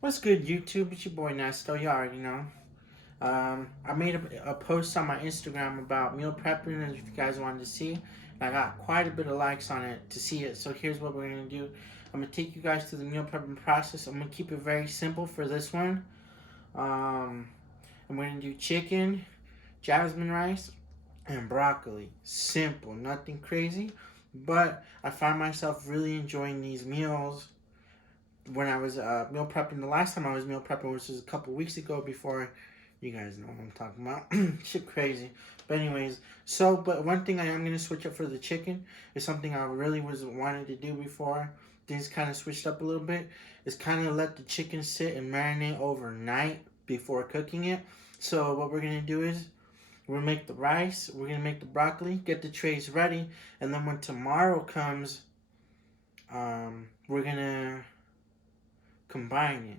What's good, YouTube? It's your boy Nesto. You already know. I made a post on my Instagram about meal prepping, and if you guys wanted to see, I got quite a bit of likes on it to see it. So here's what we're gonna do. I'm gonna take you guys through the meal prepping process. I'm gonna keep it very simple for this one. Um, I'm gonna do chicken, jasmine rice, and broccoli. Simple, nothing crazy. But I find myself really enjoying these meals when I was meal prepping. The last time I was meal prepping, which was a couple weeks ago, before you guys know what I'm talking about. Shit crazy. But anyways, but one thing I am gonna switch up for the chicken is something I really was wanting to do before. Things kind of switched up a little bit. Is kind of let the chicken sit and marinate overnight before cooking it. So what we're gonna do is we're gonna make the rice, we're gonna make the broccoli, get the trays ready, and then when tomorrow comes, we're gonna combine it.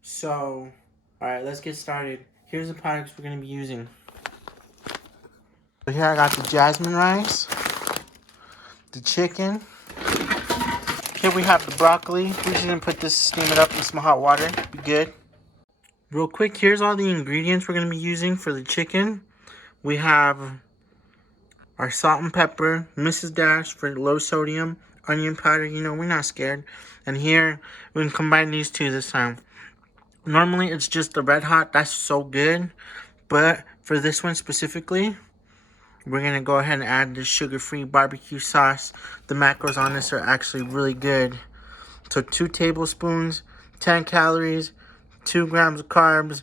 So, alright, let's get started. Here's the products we're going to be using. So here I got the jasmine rice, the chicken. Here we have the broccoli. We're just going to put this, steam it up in some hot water. Be good. Real quick, here's all the ingredients we're going to be using for the chicken. We have our salt and pepper, Mrs. Dash for low sodium, onion powder, we're not scared. And here, we're going to combine these two this time. Normally, it's just the red hot. That's so good. But for this one specifically, we're going to go ahead and add the sugar-free barbecue sauce. The macros on this are actually really good. So 2 tablespoons, 10 calories, 2 grams of carbs,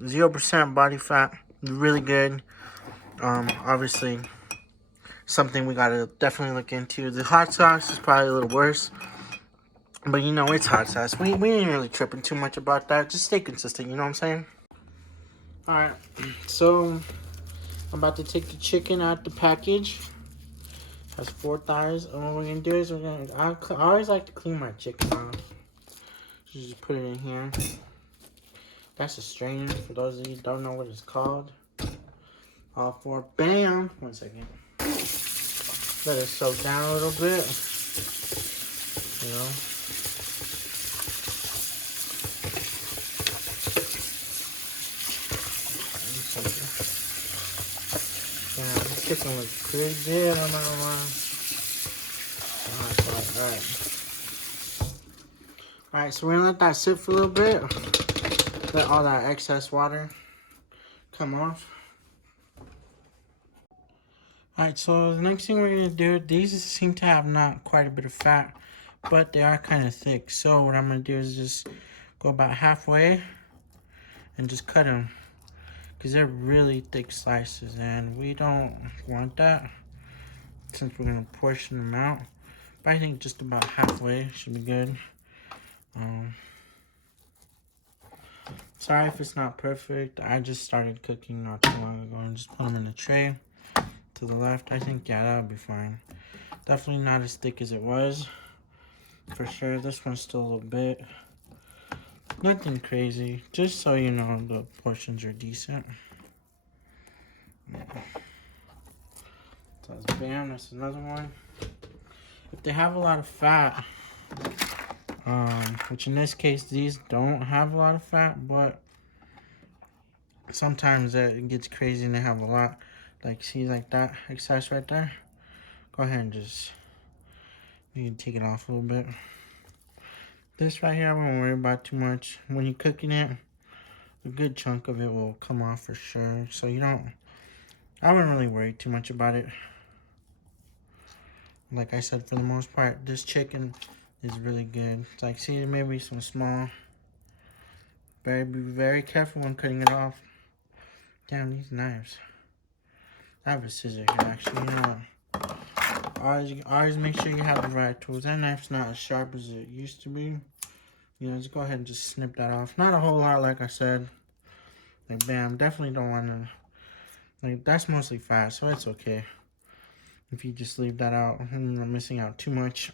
0% body fat. Really good. Obviously, something we got to definitely look into. The hot sauce is probably a little worse. But it's hot sauce. We ain't really tripping too much about that. Just stay consistent, you know what I'm saying? Alright, so I'm about to take the chicken out the package. It has 4 thighs. And what we're going to do is I always like to clean my chicken off. So just put it in here. That's a strainer for those of you who don't know what it's called. All 4. Bam! 1 second. Let it soak down a little bit. You know. Yeah, the chicken looks pretty good. I'm not gonna lie. Alright, so we're gonna let that sit for a little bit. Let all that excess water come off. Alright, so the next thing we're gonna do, these seem to have not quite a bit of fat, but they are kind of thick. So what I'm gonna do is just go about halfway and just cut them, because they're really thick slices, and we don't want that since we're gonna portion them out. But I think just about halfway should be good. Sorry if it's not perfect. I just started cooking not too long ago and just put them in a tray to the left. I think, yeah, that would be fine. Definitely not as thick as it was. For sure, this one's still a little bit. Nothing crazy. Just so you know, the portions are decent. So that's bam, that's another one. If they have a lot of fat, which in this case, these don't have a lot of fat, but sometimes it gets crazy and they have a lot. Like, see, like that excess right there? Go ahead and just, you can take it off a little bit. This right here, I won't worry about too much. When you're cooking it, a good chunk of it will come off for sure. So I wouldn't really worry too much about it. Like I said, for the most part, this chicken is really good. It's like, see, there may be some small. Be very careful when cutting it off. Damn, these knives. I have a scissor here, actually. You know what? Always make sure you have the right tools. That knife's not as sharp as it used to be. Just go ahead and just snip that off. Not a whole lot, like I said. Like, bam, definitely don't want to. Like, that's mostly fat, so it's okay. If you just leave that out, you're not missing out too much.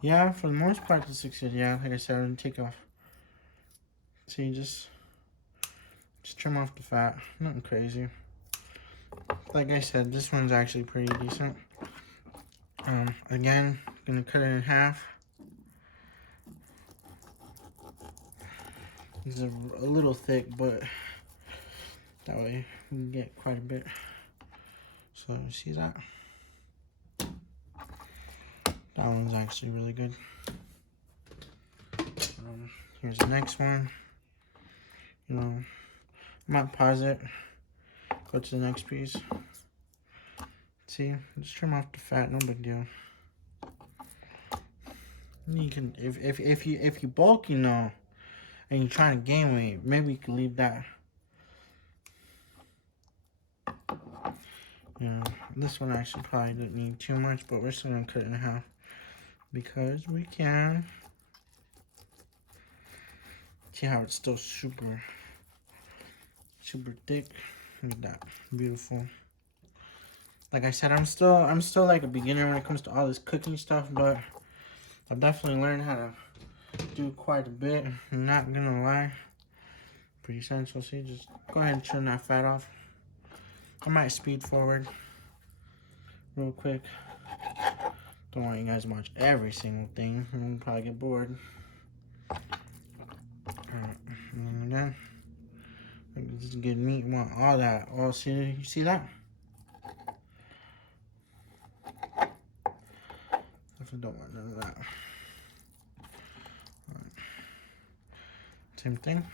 Yeah, for the most part, this looks good. Yeah, like I said, I'm going to take off. See, just trim off the fat. Nothing crazy. Like I said, this one's actually pretty decent. Again, gonna cut it in half. It's a little thick, but that way we can get quite a bit. So you see that? That one's actually really good. Here's the next one. You know, I might pause it, go to the next piece. See, just trim off the fat, no big deal. You can, if you bulk, you know, and you're trying to gain weight, maybe you can leave that. Yeah, this one actually probably didn't need too much, but we're still gonna cut it in half because we can. See how it's still super thick. Look at that, beautiful. Like I said, I'm still like a beginner when it comes to all this cooking stuff, but I've definitely learned how to do quite a bit. I'm not gonna lie, pretty essential. See, just go ahead and trim that fat off. I might speed forward real quick. Don't want you guys to watch every single thing. You'll probably get bored. Alright, and then this is good meat. You want all that. All see, you see that? Definitely don't want none of that. Alright. Same thing.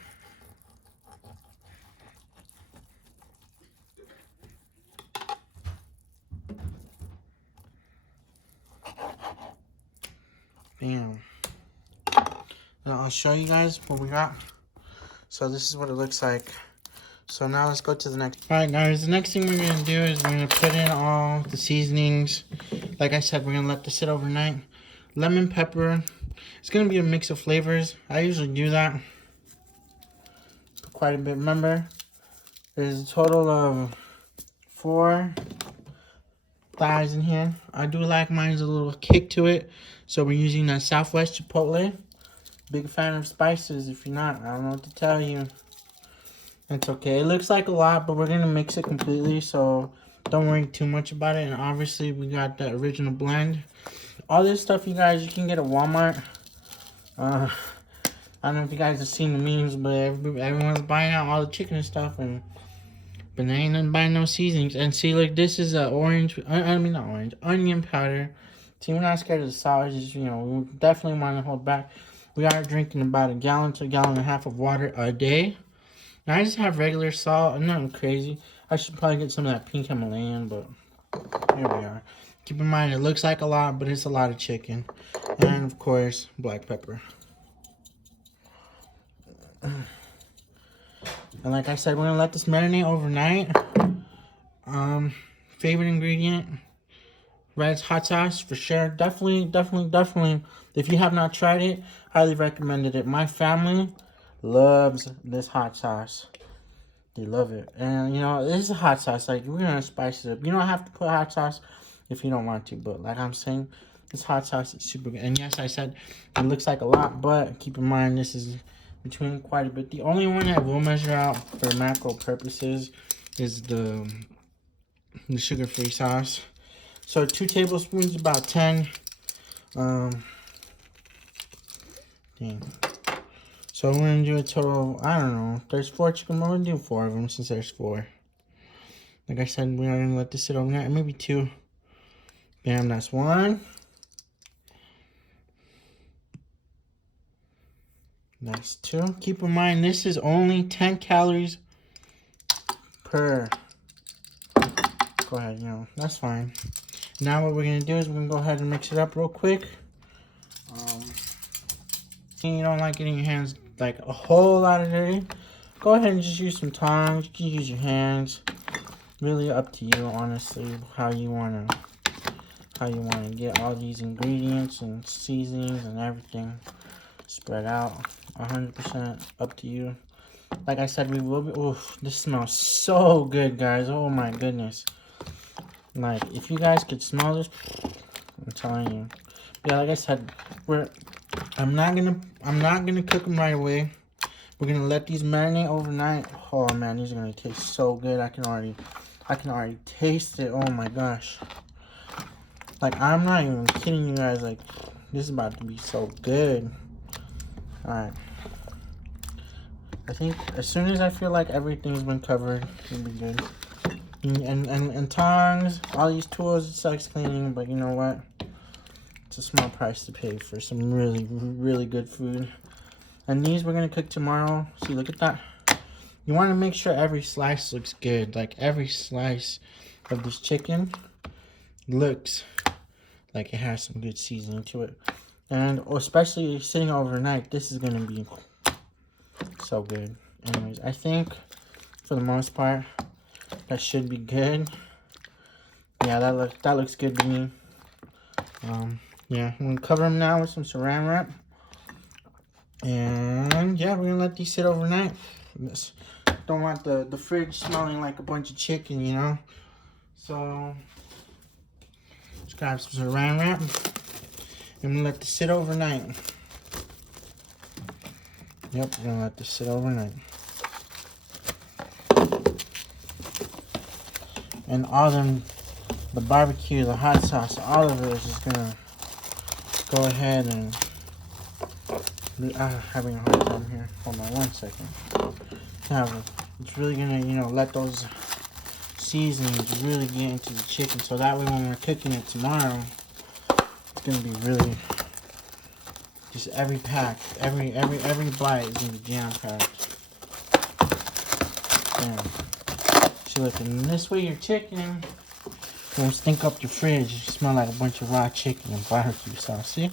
Bam. Now I'll show you guys what we got. So this is what it looks like. So now let's go to the next. Alright guys, the next thing we're going to do is we're going to put in all the seasonings. Like I said, we're going to let this sit overnight. Lemon, pepper. It's going to be a mix of flavors. I usually do that quite a bit. Remember, there's a total of 4 thighs in here. I do like mine's a little kick to it. So we're using that Southwest Chipotle. Big fan of spices. If you're not, I don't know what to tell you. It's okay. It looks like a lot, but we're going to mix it completely. So don't worry too much about it. And obviously, we got the original blend. All this stuff, you guys, you can get at Walmart. I don't know if you guys have seen the memes, but everyone's buying out all the chicken and stuff. But they ain't nothing buying no seasonings. And see, like, this is a onion powder. See, we're not scared of the salt. It's just, you know, we definitely want to hold back. We are drinking about 1 gallon to 1.5 gallons of water a day. Now, I just have regular salt. Nothing crazy. I should probably get some of that pink Himalayan, but here we are. Keep in mind, it looks like a lot, but it's a lot of chicken. And, of course, black pepper. And like I said, we're going to let this marinate overnight. Favorite ingredient, Red's hot sauce, for sure. Definitely. If you have not tried it, highly recommended it. My family loves this hot sauce. They love it. And, you know, this is a hot sauce. Like, we're going to spice it up. You don't have to put hot sauce if you don't want to. But, like I'm saying, this hot sauce is super good. And, yes, I said it looks like a lot. But keep in mind, this is between quite a bit. The only one I will measure out for macro purposes is the sugar-free sauce. So 2 tablespoons, about 10. Dang. So we're going to do a total, I don't know, there's 4 chicken, we're going to do 4 of them since there's 4. Like I said, we're going to let this sit overnight, maybe 2. Bam, that's 1. That's 2. Keep in mind, this is only 10 calories per. Go ahead, you know, that's fine. Now what we're going to do is we're going to go ahead and mix it up real quick. You don't like getting your hands like a whole lot of dirty, go ahead and just use some tongs. You can use your hands. Really up to you, honestly, how you wanna get all these ingredients and seasonings and everything spread out. 100% up to you. Like I said, we will be. Oof, this smells so good, guys. Oh my goodness. Like, if you guys could smell this, I'm telling you. Yeah, like I said, I'm not gonna cook them right away. We're gonna let these marinate overnight. Oh man, these are gonna taste so good. I can already taste it. Oh my gosh. Like, I'm not even kidding you guys. Like, this is about to be so good. Alright. I think as soon as I feel like everything's been covered, it'll be good. And tongs, all these tools, it sucks cleaning, but you know what? It's a small price to pay for some really, really good food. And these we're gonna cook tomorrow. See, look at that. You want to make sure every slice looks good. Like every slice of this chicken looks like it has some good seasoning to it. And especially sitting overnight, this is gonna be so good. Anyways, I think for the most part, that should be good. Yeah, that looks good to me. Yeah, I'm gonna cover them now with some saran wrap. And yeah, we're gonna let these sit overnight. Don't want the fridge smelling like a bunch of chicken, you know? So, just grab some saran wrap. I'm gonna let this sit overnight. Yep, we're gonna let this sit overnight. And all them, the barbecue, the hot sauce, all of it is just gonna go ahead and having a hard time here. Hold on 1 second. Yeah, it's really gonna, you know, let those seasonings really get into the chicken, so that way when we're cooking it tomorrow, it's gonna be really just every pack, every bite is gonna be jam packed. Damn. See, look, and this way your chicken won't stink up your fridge. You smell like a bunch of raw chicken and barbecue sauce. See?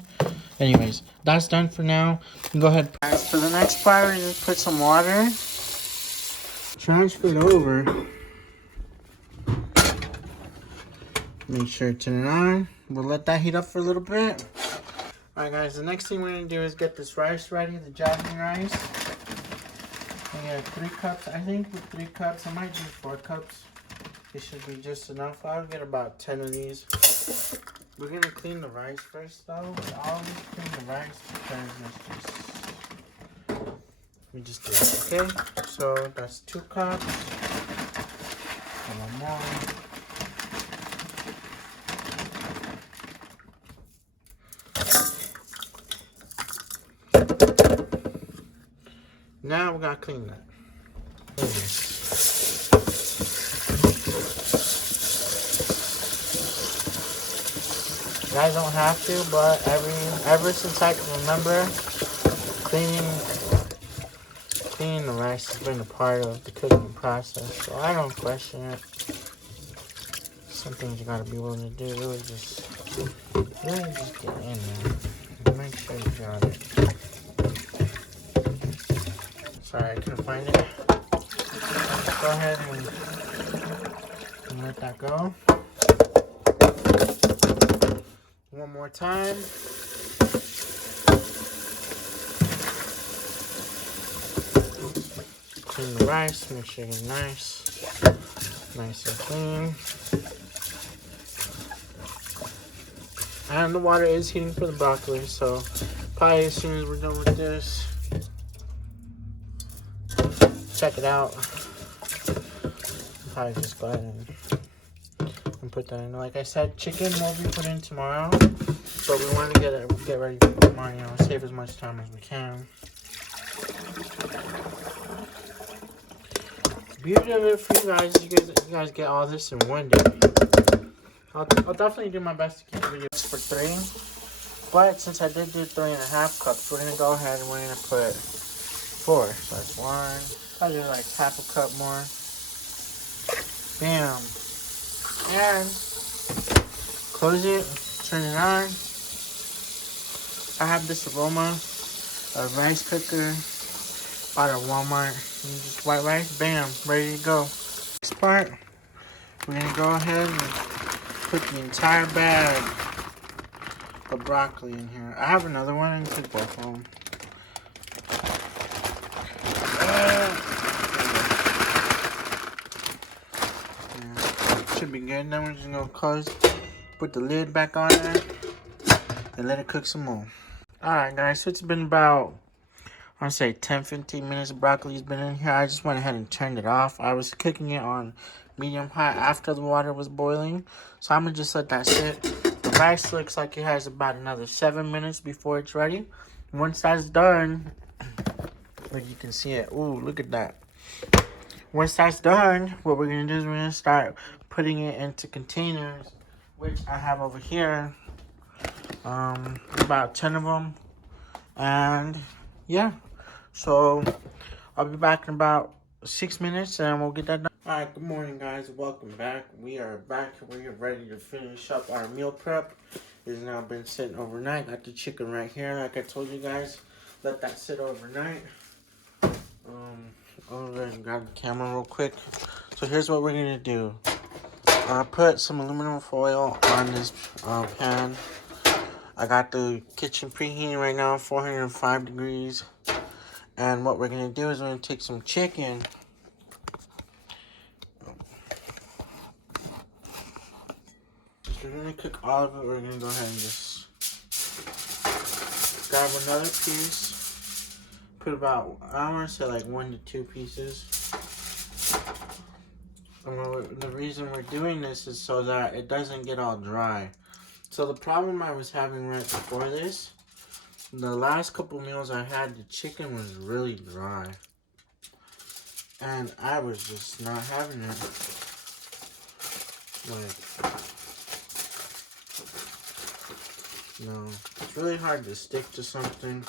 Anyways, that's done for now. You can go ahead. Alright, so the next part is just put some water. Transfer it over. Make sure to turn it on. We'll let that heat up for a little bit. Alright guys, the next thing we're going to do is get this rice ready, the jasmine rice. I got 3 cups. I think with 3 cups, I might do 4 cups. It should be just enough. I'll get about 10 of these. We're going to clean the rice first though. We always clean the rice because we just do it, okay? So that's 2 cups. And 1 more. Now we gotta clean that. You guys don't have to, but ever since I can remember, cleaning the rice has been a part of the cooking process, so I don't question it. Some things you gotta be willing to do, really just get in there. Make sure you got it. Sorry, I couldn't find it. Go ahead and let that go. One more time. Clean the rice, make sure it's nice and clean. And the water is heating for the broccoli, so probably as soon as we're done with this, check it out. Probably just go ahead and put that in. Like I said, chicken will be put in tomorrow, but we want to get ready for tomorrow. You know, save as much time as we can. The beauty of it for you guys, you guys get all this in one day. I'll definitely do my best to keep videos for 3, but since I did do 3.5 cups, we're gonna go ahead and we're gonna put 4. So that's 1. I'll do like half a cup more. Bam. And close it, turn it on. I have this aroma of rice cooker out of Walmart. And just white rice, bam, ready to go. Next part, we're gonna go ahead and put the entire bag of broccoli in here. I have another one and took both of them. Should be good. Then we're just gonna close, put the lid back on there, and let it cook some more. Alright guys, so it's been about, I want to say 10-15 minutes of broccoli's been in here. I just went ahead and turned it off. I was cooking it on medium high after the water was boiling, so I'm gonna just let that sit. The rice looks like it has about another 7 minutes before it's ready. Once that's done, But you can see it. Ooh, look at that. Once that's done, what we're gonna do is we're gonna start putting it into containers, which I have over here. About 10 of them. And yeah, so I'll be back in about 6 minutes and we'll get that done. Alright, good morning guys, welcome back. We are back, we are ready to finish up our meal prep. It has now been sitting overnight. Got the chicken right here, like I told you guys. Let that sit overnight. I'll go ahead and grab the camera real quick. So here's what we're gonna do. Put some aluminum foil on this pan. I got the kitchen preheating right now, 405 degrees. And what we're gonna do is we're gonna take some chicken. We're gonna cook all of it. We're gonna go ahead and just grab another piece. Put about, I want to say like 1 to 2 pieces. And the reason we're doing this is so that it doesn't get all dry. So the problem I was having right before this, the last couple meals I had, the chicken was really dry. And I was just not having it. Like, no, it's really hard to stick to something.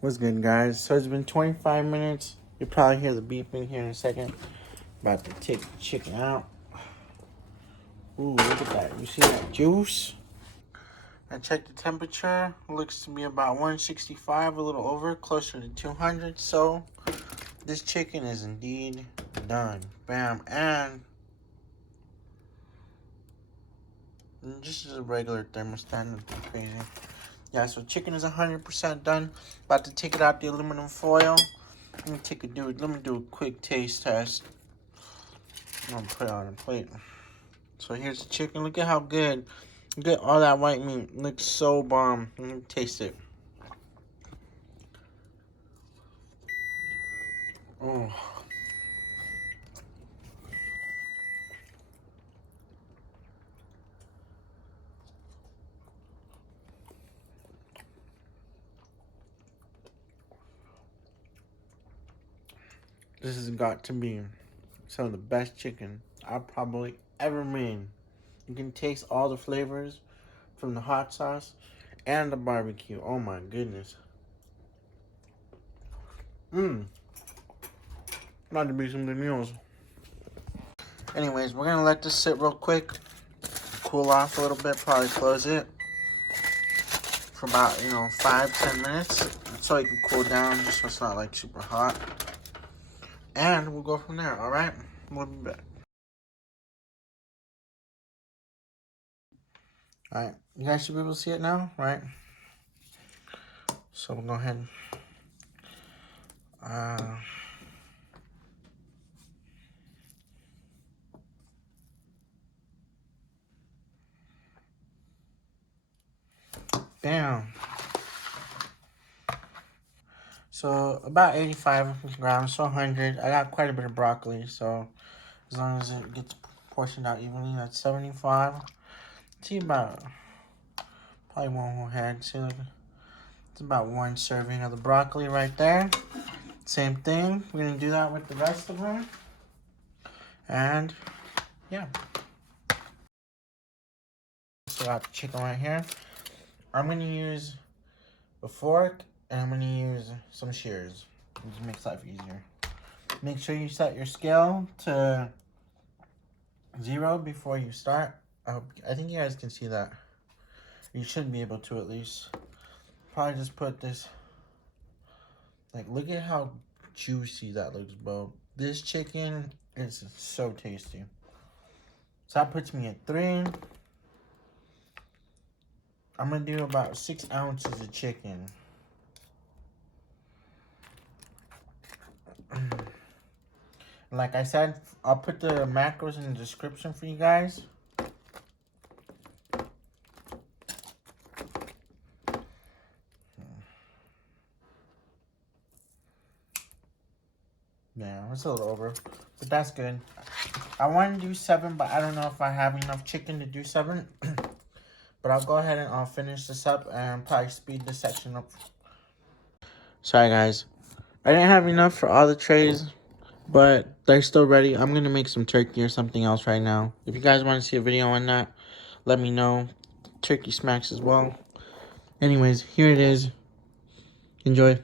What's good, guys? So it's been 25 minutes. You'll probably hear the beeping here in a second. About to take the chicken out. Ooh, look at that. You see that juice? I checked the temperature. It looks to be about 165, a little over, closer to 200. So this chicken is indeed done. Bam. And just a regular thermostat, nothing crazy. Yeah, so chicken is 100% done. About to take it out the aluminum foil. Let me do a quick taste test. I'm gonna put it on a plate. So here's the chicken. Look at how good. Look at all that white meat. It looks so bomb. Let me taste it. Oh. This has got to be some of the best chicken I've probably ever made. You can taste all the flavors from the hot sauce and the barbecue. Oh my goodness. About to be some good meals. Anyways, we're gonna let this sit real quick, cool off a little bit, probably close it for about, 5-10 minutes so it can cool down just so it's not like super hot. And we'll go from there, alright? We'll be back. Alright, you guys should be able to see it now, right? So we'll go ahead. Bam. So about 85 grams, so 100. I got quite a bit of broccoli, so as long as it gets portioned out evenly, that's 75. See about probably one whole head. See, like, it's about 1 serving of the broccoli right there. Same thing. We're gonna do that with the rest of them. And yeah. So I got the chicken right here. I'm gonna use a fork and I'm gonna use some shears. It just makes life easier. Make sure you set your scale to 0 before you start. I think you guys can see that. You should be able to at least. Probably just put this. Like, look at how juicy that looks, bro. This chicken is so tasty. So that puts me at 3. I'm gonna do about 6 ounces of chicken. Like I said, I'll put the macros in the description for you guys. Yeah, it's a little over, but that's good. I want to do 7, but I don't know if I have enough chicken to do 7. But I'll go ahead and I'll finish this up and probably speed this section up. Sorry, guys. I didn't have enough for all the trays, but they're still ready. I'm going to make some turkey or something else right now. If you guys want to see a video on that, let me know. Turkey smacks as well. Anyways, here it is. Enjoy.